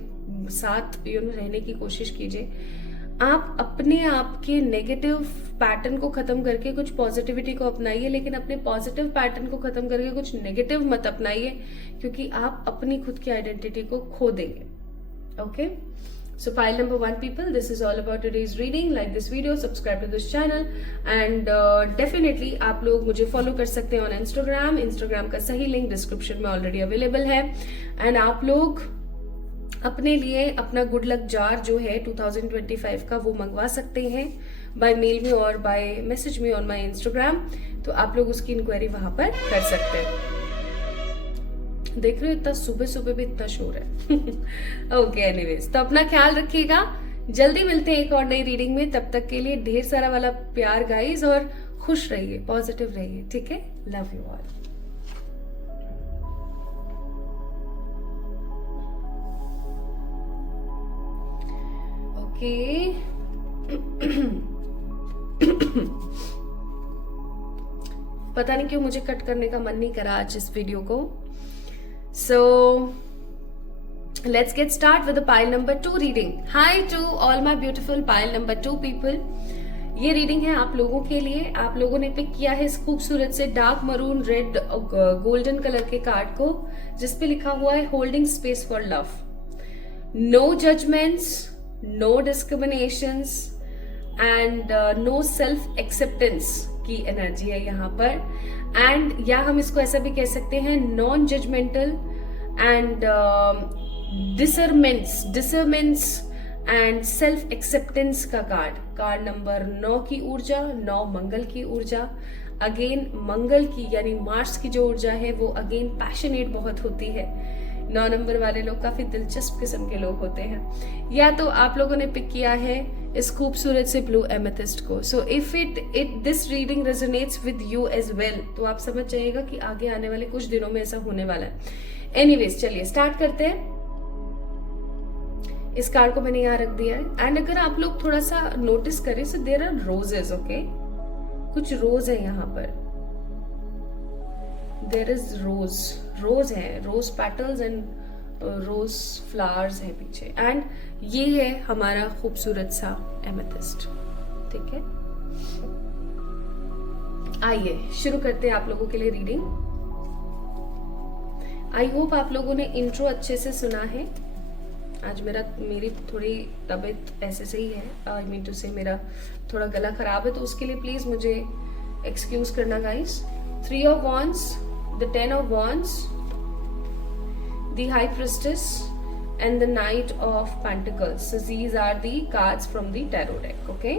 साथ रहने की कोशिश कीजिए। आप अपने आप के नेगेटिव पैटर्न को खत्म करके कुछ पॉजिटिविटी को अपनाइए, लेकिन अपने पॉजिटिव पैटर्न को खत्म करके कुछ नेगेटिव मत अपनाइए, क्योंकि आप अपनी खुद की आइडेंटिटी को खो देंगे। Okay, so pile number 1 people, this is all about today's reading. Like this video, subscribe to this channel and definitely आप लोग मुझे फॉलो कर सकते हैं ऑन इंस्टाग्राम का सही लिंक डिस्क्रिप्शन में ऑलरेडी अवेलेबल है। एंड आप लोग अपने लिए अपना गुड लक जार जो है 2025 का वो मंगवा सकते हैं बाय मेल में और बाय मैसेज में ऑन माय इंस्टाग्राम। तो आप लोग उसकी इंक्वायरी वहां पर कर सकते हैं। देख रहे हो इतना सुबह सुबह भी इतना शोर है। ओके, एनीवेज, तो अपना ख्याल रखिएगा। जल्दी मिलते हैं एक और नई रीडिंग में। तब तक के लिए ढेर सारा वाला प्यार गाइस, और खुश रहिए, पॉजिटिव रहिए। ठीक है, लव यू ऑल। पता नहीं क्यों मुझे कट करने का मन नहीं करा आज इस वीडियो को। So let's get start with the pile number 2 reading. Hi to all my beautiful pile number 2 people. ये रीडिंग है आप लोगों के लिए। आप लोगों ने पिक किया है इस खूबसूरत से dark maroon red golden colour के कार्ड को, जिसपे लिखा हुआ है holding space for love. No judgements, no discriminations and no self acceptance की एनर्जी है यहाँ पर। एंड या हम इसको ऐसा भी कह सकते हैं non judgmental and discernments and self acceptance का कार्ड नंबर 9 की ऊर्जा, 9 मंगल की ऊर्जा। अगेन मंगल की यानी मार्स की जो ऊर्जा है वो अगेन पैशनेट बहुत होती है। 9 नंबर वाले लोग काफी दिलचस्प किस्म के लोग होते हैं। या तो आप लोगों ने पिक किया है इस खूबसूरत से ब्लू एमेथिस्ट को। So if this reading resonates with you as well, तो आप समझ जाइएगा कि आगे आने वाले कुछ दिनों में ऐसा होने वाला है। एनीवेज, चलिए स्टार्ट करते हैं। इस कार्ड को मैंने यहाँ रख दिया है एंड अगर आप लोग थोड़ा सा नोटिस करें, so there are roses. Okay, कुछ रोज है यहाँ पर। देयर इज रोज है, rose petals and rose flowers है पीछे। एंड ये है हमारा खूबसूरत सा एमेथिस्ट। ठीक है, आइए शुरू करते हैं आप लोगों के लिए रीडिंग। आई होप आप लोगों ने इंट्रो अच्छे से सुना है। आज मेरी थोड़ी तबीयत ऐसे से ही है, आई मीन टू से मेरा थोड़ा गला खराब है, तो उसके लिए प्लीज मुझे एक्सक्यूज करना guys. 3 of Wands, the 10 of Wands, the High Priestess and the Knight of Pentacles. So these are the cards from the tarot deck. Okay,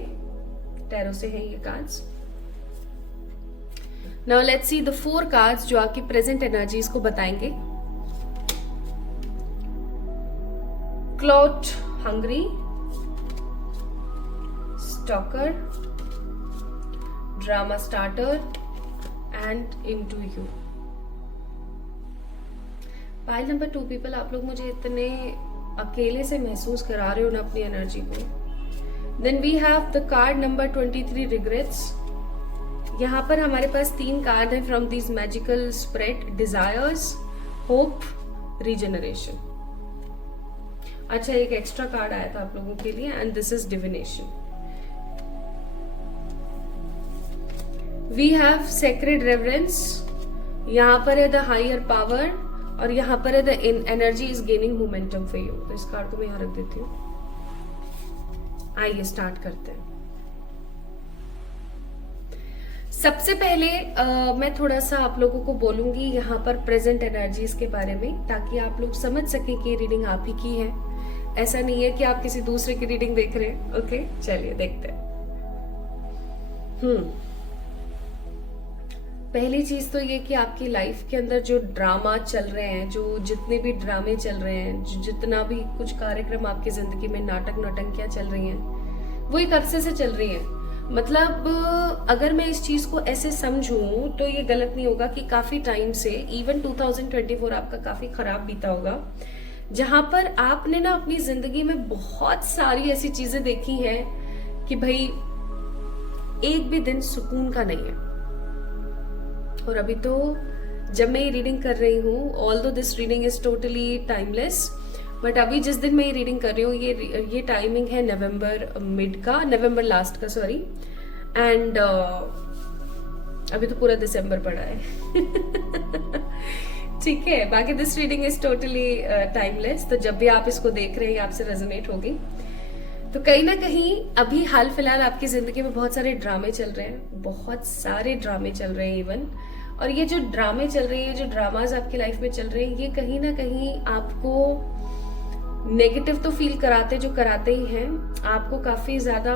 tarot से हैं ये cards. Now let's see the 4 cards जो आपकी present energies को बताएंगे। Clout Hungry, Stalker, Drama Starter and into you. Pile number 2 people, आप लोग मुझे इतने अकेले से महसूस करा रहे हो ना अपनी एनर्जी को. Then we have the card number 23 regrets. यहाँ पर हमारे पास 3 कार्ड है from this magical spread. Desires, hope, regeneration. अच्छा, एक एक्स्ट्रा कार्ड आया था आप लोगों के लिए and this is divination. We have sacred reverence. यहाँ पर है द हायर पावर और यहाँ पर है the energy is gaining momentum for you. तो इस कार्ड को मैं यहाँ रख देती हूँ. आइए स्टार्ट करते हैं. सबसे पहले मैं थोड़ा सा आप लोगों को बोलूंगी यहाँ पर प्रेजेंट एनर्जीज के बारे में, ताकि आप लोग समझ सकें कि रीडिंग आप ही की है. ऐसा नहीं है कि आप किसी दूसरे की रीडिंग देख रहे हैं. ओके, चलिए देखते हैं. पहली चीज तो ये कि आपकी लाइफ के अंदर जो ड्रामा चल रहे हैं, जो जितने भी ड्रामे चल रहे हैं, जितना भी कुछ कार्यक्रम आपकी जिंदगी में नाटक नौटंकियां चल रही हैं, वो एक अरसे से चल रही हैं. मतलब अगर मैं इस चीज को ऐसे समझूं तो ये गलत नहीं होगा कि काफी टाइम से, इवन 2024 आपका काफी खराब बीता होगा, जहां पर आपने ना अपनी जिंदगी में बहुत सारी ऐसी चीजें देखी हैं कि भाई एक भी दिन सुकून का नहीं है. और अभी तो जब मैं ये रीडिंग कर रही हूँ, although this reading is totally timeless, but अभी जिस दिन मैं ये रीडिंग कर रही हूँ, ये टाइमिंग है नवंबर लास्ट का, सॉरी. एंड अभी तो पूरा दिसंबर पड़ा है. ठीक है, बाकी this reading is totally timeless. तो जब भी आप इसको देख रहे हैं, आपसे रेजोनेट होगी. तो कहीं ना कहीं अभी हाल फिलहाल आपकी जिंदगी में बहुत सारे ड्रामे चल रहे हैं, बहुत सारे ड्रामे चल रहे हैं इवन. और ये जो ड्रामे चल रहे हैं, जो ड्रामाज आपकी लाइफ में चल रहे हैं, ये कहीं ना कहीं आपको नेगेटिव तो फील कराते, जो कराते ही हैं, आपको काफी ज्यादा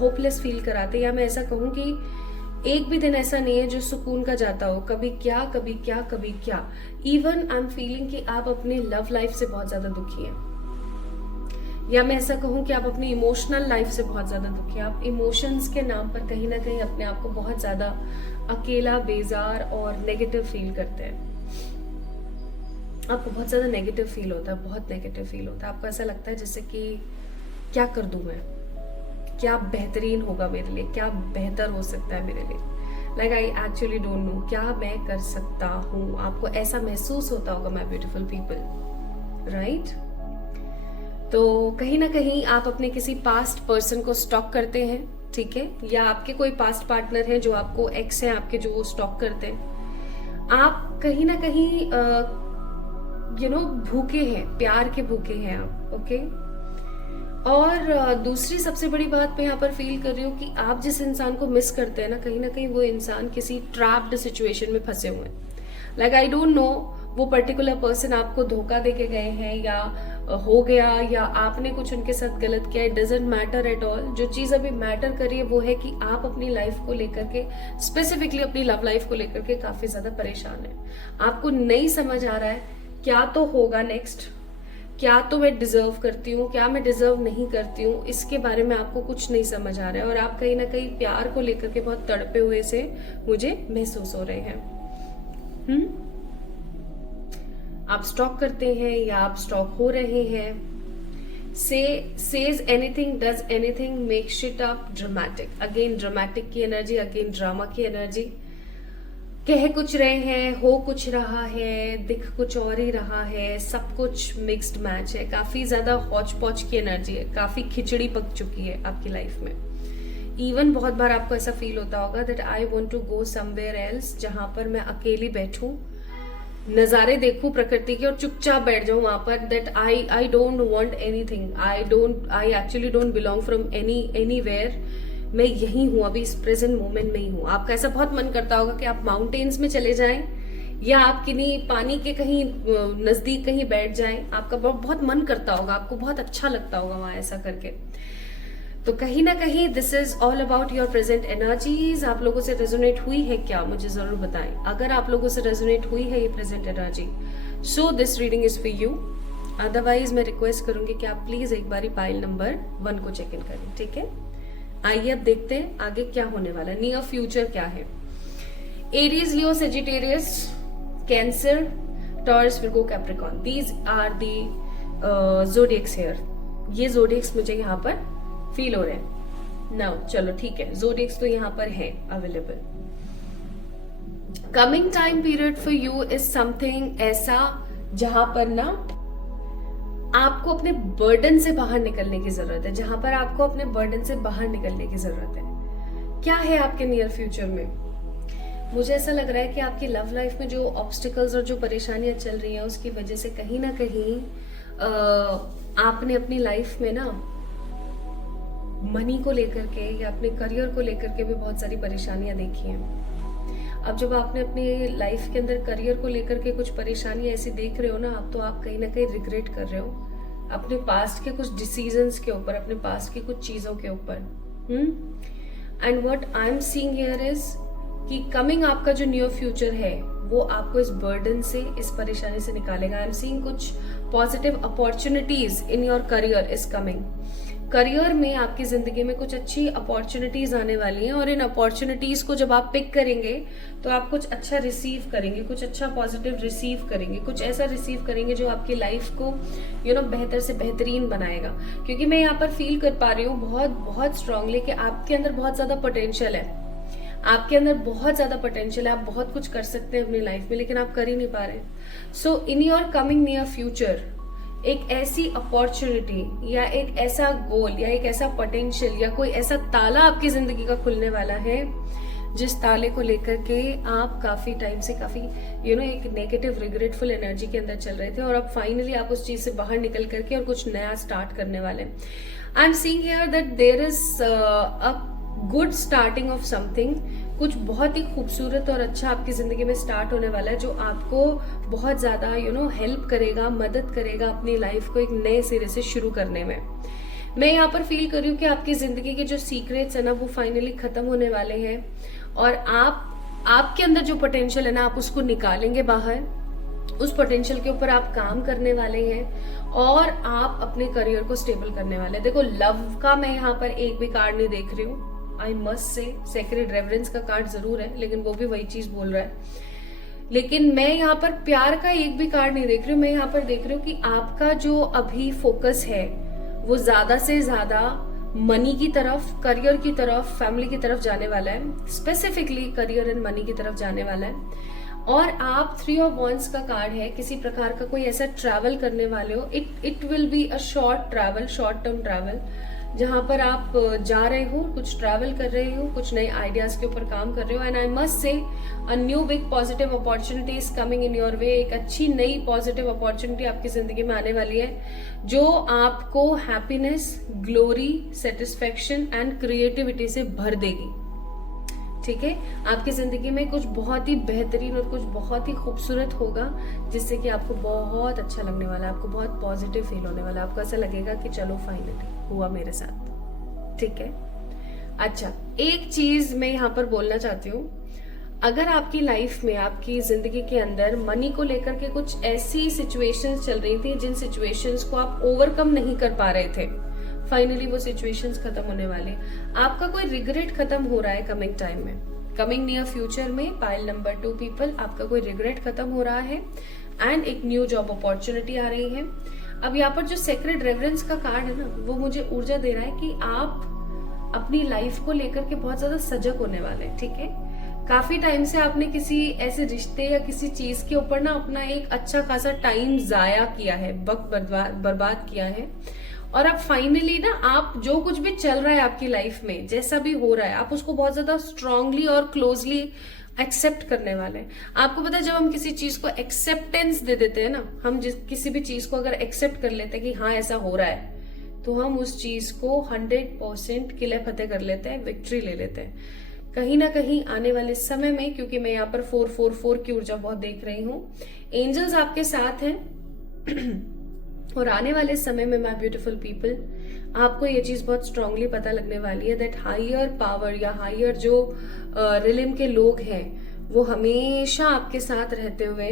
होपलेस फील कराते. या मैं ऐसा कहूँ कि एक भी दिन ऐसा नहीं है जो सुकून का जाता हो. कभी क्या कभी क्या कभी क्या. इवन आई एम फीलिंग कि आप अपनी लव लाइफ से बहुत ज्यादा दुखी हैं. या मैं ऐसा कहूँ कि आप अपनी इमोशनल लाइफ से बहुत ज्यादा दुखी हैं. आप इमोशंस के नाम पर कहीं ना कहीं अपने आप को बहुत ज्यादा अकेला, बेजार और नेगेटिव फील करते हैं. आपको बहुत ज्यादा नेगेटिव फील होता है, बहुत नेगेटिव फील होता है. आपको ऐसा लगता है जैसे कि क्या कर दूं मैं, क्या बेहतरीन होगा मेरे लिए, क्या बेहतर हो सकता है मेरे लिए. Like I actually don't know क्या मैं कर सकता हूँ. आपको ऐसा महसूस होता होगा माय ब्यूटीफुल पीपल, राइट. तो कहीं ना कहीं आप अपने किसी पास्ट पर्सन को स्टॉक करते हैं, ठीक है, या आपके कोई पास्ट पार्टनर है जो आपको एक्स है आपके, जो स्टॉक करते हैं. आप कहीं ना कहीं भूखे हैं, प्यार के भूखे हैं आप. ओके. और दूसरी सबसे बड़ी बात मैं यहाँ पर फील कर रही हूँ कि आप जिस इंसान को मिस करते हैं ना कहीं वो इंसान किसी ट्रैप्ड सिचुएशन में फंसे हुए हैं. लाइक आई डोंट नो वो पर्टिकुलर पर्सन आपको धोखा देके गए हैं, या हो गया, या आपने कुछ उनके साथ गलत किया. It doesn't matter at all. जो चीज अभी मैटर कर रही है वो है कि आप अपनी लाइफ को लेकर के, स्पेसिफिकली अपनी लव लाइफ को लेकर के काफी ज्यादा परेशान है. आपको नहीं समझ आ रहा है क्या तो होगा नेक्स्ट, क्या तो मैं डिजर्व करती हूँ, क्या मैं डिजर्व नहीं करती हूँ, इसके बारे में आपको कुछ नहीं समझ आ रहा है. और आप कहीं ना कहीं प्यार को लेकर के बहुत तड़पे हुए से मुझे महसूस हो रहे हैं. आप स्टॉक करते हैं या आप स्टॉक हो रहे हैं. Says anything, does anything, make shit up, dramatic. Again dramatic की एनर्जी, अगेन ड्रामा की एनर्जी. कह कुछ रहे हैं, हो कुछ रहा है, दिख कुछ और ही रहा है, सब कुछ मिक्स्ड मैच है. काफी ज्यादा हौच पौच की एनर्जी है, काफी खिचड़ी पक चुकी है आपकी लाइफ में. इवन बहुत बार आपको ऐसा फील होता होगा that I want to go somewhere else, जहां पर मैं अकेली बैठूं, नजारे देखूं प्रकृति के और चुपचाप बैठ जाऊं वहां पर. That I don't want anything, I actually don't belong from anywhere. मैं यही हूं, अभी इस प्रेजेंट मोमेंट में ही हूं. आपका ऐसा बहुत मन करता होगा कि आप माउंटेन्स में चले जाएं, या आप किन्हीं पानी के कहीं नजदीक कहीं बैठ जाएं. आपका बहुत मन करता होगा, आपको बहुत अच्छा लगता होगा वहां ऐसा करके. तो कहीं ना कहीं this is all about your present energies. आप लोगों से रेजोनेट हुई है क्या, मुझे जरूर बताएं. अगर आप लोगों से रेजोनेट हुई है ये present energy, so this reading is for you. Otherwise मैं रिक्वेस्ट करूंगी कि आप प्लीज एक बारी पाइल नंबर 1 को चेक इन करें, ठीक है. आइए अब देखते हैं आगे क्या होने वाला है, नियर फ्यूचर क्या है. Aries, Leo, Sagittarius, Cancer, Taurus, Virgo, Capricorn, these are the zodiacs here. ये ज़ोडिएक्स मुझे यहाँ पर फील हो रहे हैं। नाउ चलो ठीक है, ज़ोडिएक्स तो यहाँ पर है available. Coming time period for you is something ऐसा जहां पर ना आपको अपने बर्डन से बाहर निकलने की जरूरत है, जहां पर आपको अपने बर्डन से बाहर निकलने की जरूरत है। क्या है आपके नियर फ्यूचर में? मुझे ऐसा लग रहा है कि आपकी लव लाइफ में जो ऑब्स्टिकल्स और जो परेशानियां चल रही हैं उसकी वजह से कहीं ना कहीं आपने अपनी लाइफ में ना मनी को लेकर के या अपने करियर को लेकर के भी बहुत सारी परेशानियां देखी हैं। अब जब आपने अपनी लाइफ के अंदर करियर को लेकर के कुछ परेशानी ऐसी देख रहे हो ना आप, तो आप कहीं ना कहीं रिग्रेट कर रहे हो अपने पास्ट के कुछ डिसीजंस के ऊपर, अपने पास्ट की कुछ चीजों के ऊपर। And what I am seeing here is कि कमिंग आपका जो नियर फ्यूचर है वो आपको इस बर्डन से, इस परेशानी से निकालेगा। आई एम सीइंग कुछ positive opportunities in your career is coming. Career में आपकी जिंदगी में कुछ अच्छी अपॉर्चुनिटीज आने वाली हैं और इन अपॉर्चुनिटीज को जब आप पिक करेंगे तो आप कुछ अच्छा रिसीव करेंगे, कुछ अच्छा पॉजिटिव रिसीव करेंगे, कुछ ऐसा रिसीव करेंगे जो आपकी लाइफ को बेहतर से बेहतरीन बनाएगा। क्योंकि मैं यहाँ पर फील कर पा रही हूँ बहुत बहुत स्ट्रांगली कि आपके अंदर बहुत ज्यादा पोटेंशियल है, आपके अंदर बहुत ज्यादा पोटेंशियल है, आप बहुत कुछ कर सकते हैं अपनी लाइफ में, लेकिन आप कर ही नहीं पा रहे। So in your coming near future एक ऐसी अपॉर्चुनिटी या एक ऐसा गोल या एक ऐसा पोटेंशियल या कोई ऐसा ताला आपकी जिंदगी का खुलने वाला है जिस ताले को लेकर के आप काफी टाइम से काफी एक नेगेटिव रिग्रेटफुल एनर्जी के अंदर चल रहे थे और अब फाइनली आप उस चीज से बाहर निकल करके और कुछ नया स्टार्ट करने वाले हैं। I am seeing here that there is a good starting of something. कुछ बहुत ही खूबसूरत और अच्छा आपकी जिंदगी में स्टार्ट होने वाला है जो आपको बहुत ज्यादा हेल्प करेगा, मदद करेगा अपनी लाइफ को एक नए सिरे से शुरू करने में। मैं यहाँ पर फील कर रही हूँ कि आपकी जिंदगी के जो सीक्रेट्स है ना वो फाइनली खत्म होने वाले हैं और आपके अंदर जो पोटेंशियल है ना आप उसको निकालेंगे बाहर, उस पोटेंशियल के ऊपर आप काम करने वाले हैं और आप अपने करियर को स्टेबल करने वाले हैं। देखो लव का मैं यहाँ पर एक भी कार्ड नहीं देख रही हूँ, आई मस्ट से सेक्रेड रेवरेंस का कार्ड जरूर है लेकिन वो भी वही चीज बोल रहा है। लेकिन मैं यहाँ पर प्यार का एक भी कार्ड नहीं देख रही हूँ। मैं यहाँ पर देख रही हूँ कि आपका जो अभी फोकस है वो ज्यादा से ज्यादा मनी की तरफ, करियर की तरफ, फैमिली की तरफ जाने वाला है, स्पेसिफिकली करियर एंड मनी की तरफ जाने वाला है। और आप 3 ऑफ वॉन्ड्स का कार्ड है, किसी प्रकार का कोई ऐसा ट्रैवल करने वाले हो। It will be a short travel, short term travel, जहां पर आप जा रहे हो, कुछ ट्रैवल कर रहे हो, कुछ नए आइडियाज के ऊपर काम कर रहे हो। एंड आई मस्ट से a new big positive opportunity is coming in your way. एक अच्छी नई पॉजिटिव अपॉर्चुनिटी आपकी जिंदगी में आने वाली है जो आपको happiness, glory, satisfaction and creativity से भर देगी। ठीक है, आपकी जिंदगी में कुछ बहुत ही बेहतरीन और कुछ बहुत ही खूबसूरत होगा जिससे कि आपको बहुत अच्छा लगने वाला है, आपको बहुत पॉजिटिव फील होने वाला है। आपको ऐसा लगेगा कि चलो फाइनली हुआ मेरे साथ। ठीक है, अच्छा एक चीज मैं यहाँ पर बोलना चाहती हूँ, अगर आपकी लाइफ में, आपकी जिंदगी के अंदर मनी को लेकर के कुछ ऐसी सिचुएशंस चल रही थी जिन सिचुएशंस को आप ओवरकम नहीं कर पा रहे थे, फाइनली वो सिचुएशंस खत्म होने वाले। आपका कोई रिग्रेट खत्म हो रहा है कमिंग टाइम में, कमिंग नियर फ्यूचर में। पाइल नंबर 2 पीपल, आपका कोई रिग्रेट खत्म हो रहा है एंड एक न्यू जॉब अपॉर्चुनिटी आ रही है। अब यहाँ पर जो सेक्रेड रेवरेंस का कार्ड है ना वो मुझे ऊर्जा दे रहा है कि आप अपनी लाइफ को लेकर के बहुत ज्यादा सजग होने वाले हैं। ठीक है, काफी टाइम से आपने किसी ऐसे रिश्ते या किसी चीज के ऊपर ना अपना एक अच्छा खासा टाइम जाया किया है, वक्त बर्बाद किया है और अब फाइनली ना आप जो कुछ भी चल रहा है आपकी लाइफ में, जैसा भी हो रहा है, आप उसको बहुत ज्यादा स्ट्रांगली और क्लोजली एक्सेप्ट करने वाले हैं। आपको पता है जब हम किसी चीज को एक्सेप्टेंस दे देते हैं ना, हम किसी भी चीज को अगर एक्सेप्ट कर लेते हैं कि हाँ ऐसा हो रहा है, तो हम उस चीज को 100% किले फतेह कर लेते हैं, विक्ट्री ले लेते हैं। कहीं ना कहीं आने वाले समय में, क्योंकि मैं यहाँ पर 444 की ऊर्जा बहुत देख रही हूँ, एंजल्स आपके साथ हैं और आने वाले समय में माय ब्यूटीफुल पीपल आपको ये चीज बहुत स्ट्रांगली पता लगने वाली है दैट हायर पावर या हायर जो रिलिम के लोग हैं वो हमेशा आपके साथ रहते हुए,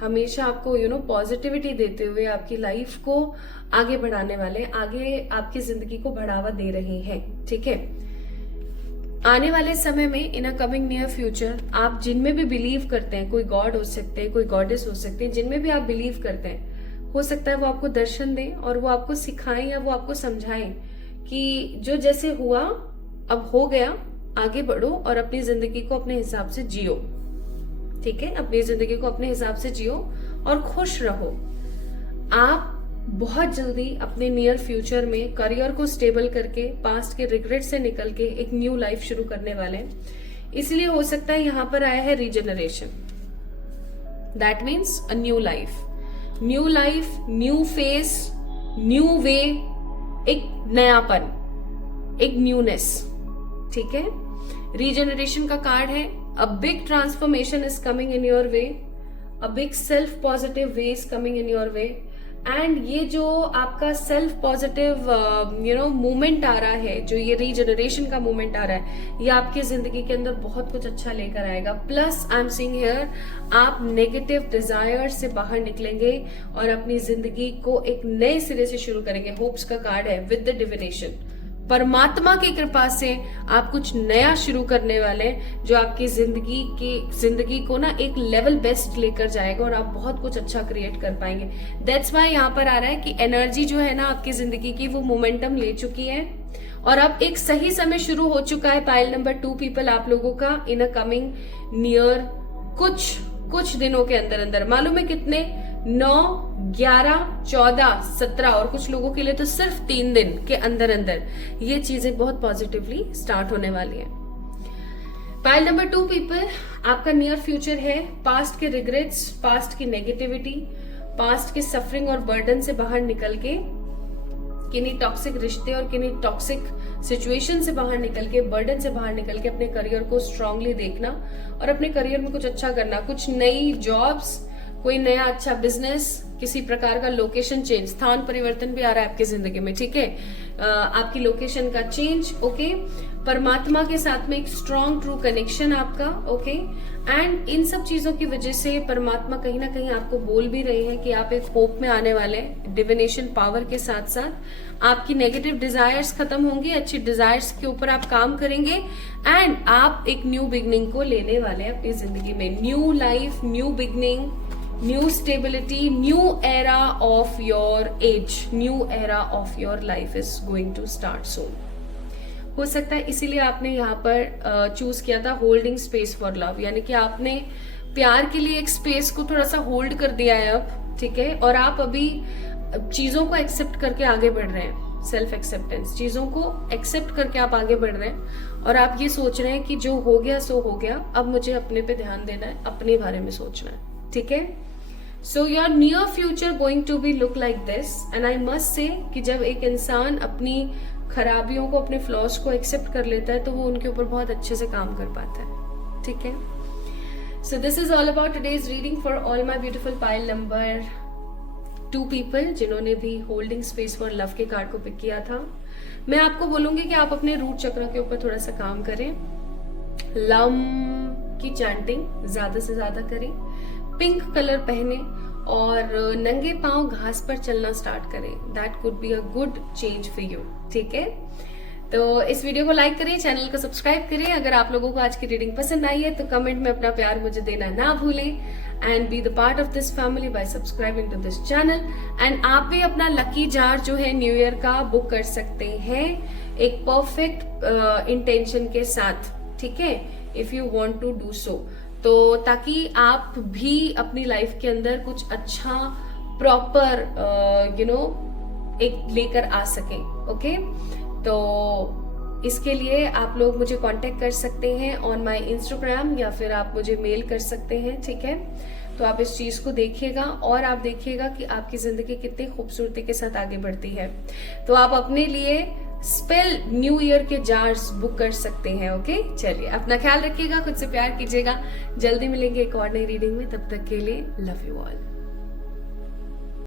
हमेशा आपको पॉजिटिविटी देते हुए आपकी लाइफ को आगे बढ़ाने वाले, आगे आपकी जिंदगी को बढ़ावा दे रहे हैं। ठीक है, आने वाले समय में इन अ कमिंग नियर फ्यूचर आप जिनमें भी बिलीव करते हैं, कोई गॉड हो सकते हैं, कोई गॉडेस हो सकते हैं, जिनमें भी आप बिलीव करते हैं, हो सकता है वो आपको दर्शन दें और वो आपको सिखाएं या वो आपको समझाएं कि जो जैसे हुआ अब हो गया, आगे बढ़ो और अपनी जिंदगी को अपने हिसाब से जियो। ठीक है, अपनी जिंदगी को अपने हिसाब से जियो और खुश रहो। आप बहुत जल्दी अपने नियर फ्यूचर में करियर को स्टेबल करके पास्ट के रिग्रेट से निकल के एक न्यू लाइफ शुरू करने वाले हैं। इसलिए हो सकता है यहां पर आया है regeneration. That means a new life, new face, new way, एक नयापन, एक न्यूनेस। ठीक है, रीजनरेशन का कार्ड है। A big transformation is coming in your way, a big self positive way is coming in your way. And ये जो आपका सेल्फ पॉजिटिव मूवमेंट आ रहा है, जो ये रीजनरेशन का मूवमेंट आ रहा है, ये आपकी जिंदगी के अंदर बहुत कुछ अच्छा लेकर आएगा। Plus I am seeing here आप नेगेटिव डिजायर से बाहर निकलेंगे और अपनी जिंदगी को एक नए सिरे से शुरू करेंगे। होप्स का कार्ड है विद द डिविनेशन। परमात्मा की कृपा से आप कुछ नया शुरू करने वाले हैं जो आपकी जिंदगी को ना एक लेवल बेस्ट लेकर जाएगा और आप बहुत कुछ अच्छा क्रिएट कर पाएंगे। दैट्स वाई यहाँ पर आ रहा है कि एनर्जी जो है ना आपकी जिंदगी की वो मोमेंटम ले चुकी है और अब एक सही समय शुरू हो चुका है। पाइल नंबर 2 पीपल आप लोगों का इन अ कमिंग नियर कुछ दिनों के अंदर मालूम है कितने, 9, 11, 14, 17 और कुछ लोगों के लिए तो सिर्फ 3 दिन के अंदर ये चीजें बहुत पॉजिटिवली स्टार्ट होने वाली हैं। पाइल नंबर 2 पीपल आपका नियर फ्यूचर है पास्ट के रिग्रेट्स, पास्ट की नेगेटिविटी, पास्ट के सफरिंग और बर्डन से बाहर निकल के, किन्हीं टॉक्सिक रिश्ते और किन्हीं टॉक्सिक सिचुएशन से बाहर निकल के, बर्डन से बाहर निकल के अपने करियर को स्ट्रांगली देखना और अपने करियर में कुछ अच्छा करना, कुछ नई जॉब्स, कोई नया अच्छा बिजनेस, किसी प्रकार का लोकेशन चेंज, स्थान परिवर्तन भी आ रहा है आपकी जिंदगी में। ठीक है, आपकी लोकेशन का चेंज। ओके, परमात्मा के साथ में एक स्ट्रॉन्ग ट्रू कनेक्शन आपका। ओके, एंड इन सब चीजों की वजह से परमात्मा कहीं ना कहीं आपको बोल भी रहे हैं कि आप एक होप में आने वाले हैं। डिविनेशन पावर के साथ साथ आपकी नेगेटिव डिजायर्स खत्म होंगी, अच्छी डिजायर्स के ऊपर आप काम करेंगे एंड आप एक न्यू बिगनिंग को लेने वाले हैं अपनी जिंदगी में। New life, new beginning, new stability, new era of your age, new era of your life is going to start soon. हो सकता है इसीलिए आपने यहाँ पर चूज किया था होल्डिंग स्पेस फॉर लव, यानी कि आपने प्यार के लिए एक स्पेस को थोड़ा सा होल्ड कर दिया है अब। ठीक है, और आप अभी चीजों को एक्सेप्ट करके आगे बढ़ रहे हैं। सेल्फ एक्सेप्टेंस, चीजों को एक्सेप्ट करके आप आगे बढ़ रहे हैं और आप ये सोच रहे हैं कि जो हो गया सो हो गया, अब मुझे अपने पे ध्यान देना है, अपने बारे में सोचना है। ठीक है, so your near future going to be look like this and I must say कि जब एक इंसान अपनी खराबियों को, अपने फ्लॉज को एक्सेप्ट कर लेता है तो वो उनके ऊपर बहुत अच्छे से काम कर पाता है। ठीक है, so this is all about today's reading for all my beautiful pile number 2 people जिन्होंने भी होल्डिंग स्पेस फॉर लव के कार्ड को पिक किया था। मैं आपको बोलूंगी कि आप अपने रूट चक्र के ऊपर थोड़ा सा काम करें, लम की चैंटिंग ज्यादा से ज्यादा करें, पिंक कलर पहने और नंगे पांव घास पर चलना स्टार्ट करें। That could be a good change for you. ठीक है, तो इस वीडियो को लाइक करिए, चैनल को सब्सक्राइब करिए। अगर आप लोगों को आज की रीडिंग पसंद आई है तो कमेंट में अपना प्यार मुझे देना ना भूलें and be the part of this family by subscribing to this channel. And आप भी अपना लकी जार जो है न्यू ईयर का बुक कर सकते हैं एक परफेक्ट इंटेंशन के साथ। ठीक है, if you want to do so, तो ताकि आप भी अपनी लाइफ के अंदर कुछ अच्छा प्रॉपर एक लेकर आ सकें। ओके, तो इसके लिए आप लोग मुझे कांटेक्ट कर सकते हैं ऑन माय इंस्टाग्राम या फिर आप मुझे मेल कर सकते हैं। ठीक है, तो आप इस चीज को देखिएगा और आप देखिएगा कि आपकी जिंदगी कितनी खूबसूरती के साथ आगे बढ़ती है। तो आप अपने लिए स्पेल न्यू ईयर के जार्स बुक कर सकते हैं। ओके, चलिए अपना ख्याल रखिएगा, खुद से प्यार कीजिएगा। जल्दी मिलेंगे एक और नई रीडिंग में, तब तक के लिए लव यू ऑल।